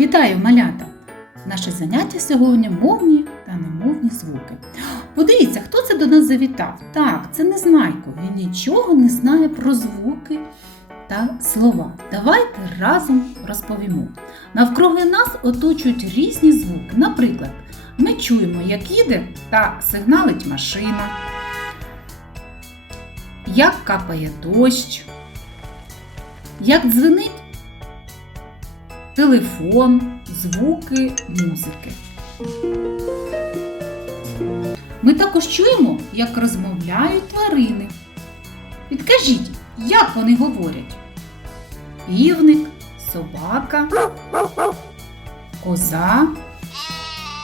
Вітаю, малята! Наше заняття сьогодні мовні та немовні звуки. Подивіться, хто це до нас завітав? Так, це Незнайко. Він нічого не знає про звуки та слова. Давайте разом розповімо. Навкруги нас оточують різні звуки. Наприклад, ми чуємо, як їде та сигналить машина, як капає дощ, як дзвенить телефон, звуки, музики. Ми також чуємо, як розмовляють тварини. Підкажіть, як вони говорять? Півник, собака, коза,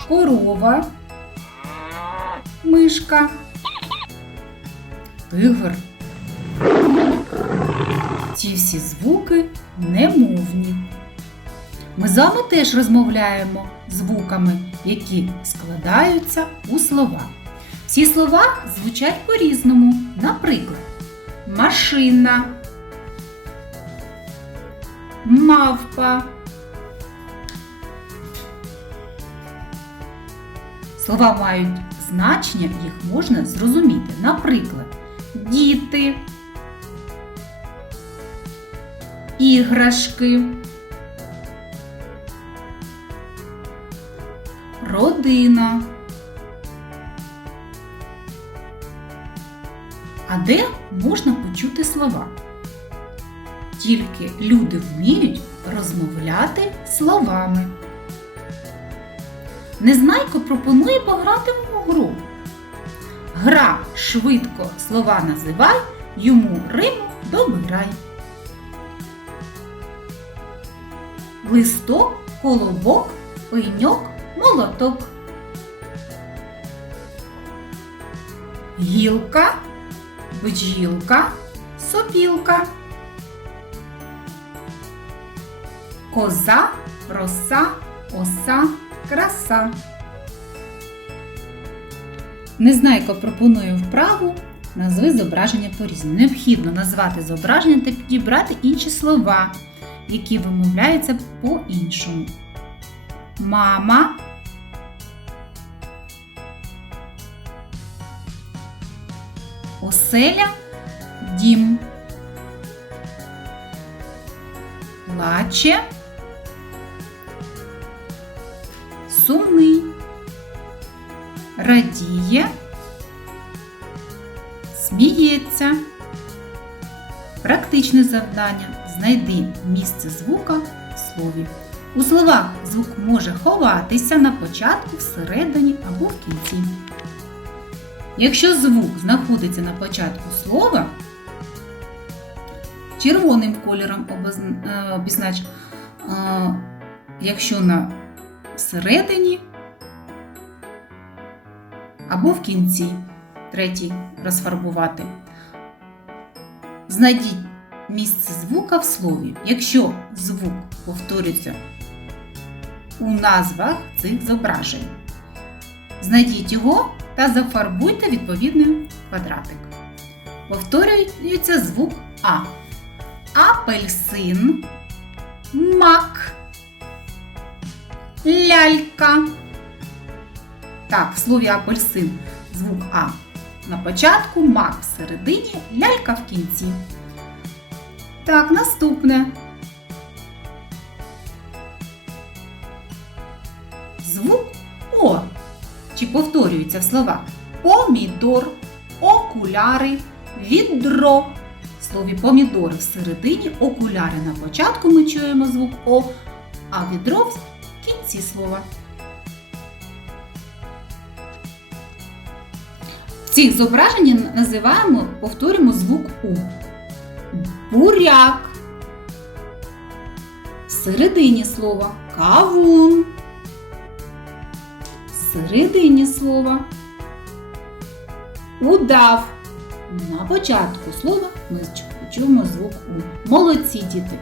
корова, мишка, тигр. Ці всі звуки немовні. Ми з вами теж розмовляємо звуками, які складаються у слова. Всі слова звучать по-різному. Наприклад, машина, мавпа. Слова мають значення, їх можна зрозуміти. Наприклад, діти, іграшки. Родина. А де можна почути слова? Тільки люди вміють розмовляти словами. Незнайко пропонує пограти в гру. Гра швидко слова називай, йому риму добирай. Листок, колобок, пеньок, молоток. Гілка, бджілка, сопілка. Коза, роса, оса, краса. Незнайко пропонує вправу назви зображення по-різному. Необхідно назвати зображення та підібрати інші слова, які вимовляються по-іншому. Мама, Оселя дім. Плаче. Сумний. Радіє. Сміється. Практичне завдання. Знайди місце звука в слові. У словах звук може ховатися на початку, всередині або в кінці. Якщо звук знаходиться на початку слова, червоним кольором е, обізнач, е, якщо на середині або в кінці, третій розфарбувати. Знайдіть місце звука в слові, якщо звук повторюється у назвах цих зображень. Знайдіть його та зафарбуйте відповідний квадратик. Повторюється звук А. Апельсин, мак, лялька. Так, в слові апельсин звук А на початку, мак всередині, лялька в кінці. Так, наступне. Звук. Чи повторюється в словах помідор, окуляри, відро. В слові помідор всередині, окуляри на початку ми чуємо звук О, а відро в кінці слова. Цих зображеннях називаємо, повторюємо звук У. Буряк. Всередині слова кавун середині слова. Удав. На початку слова ми чуємо звук У. Молодці діти!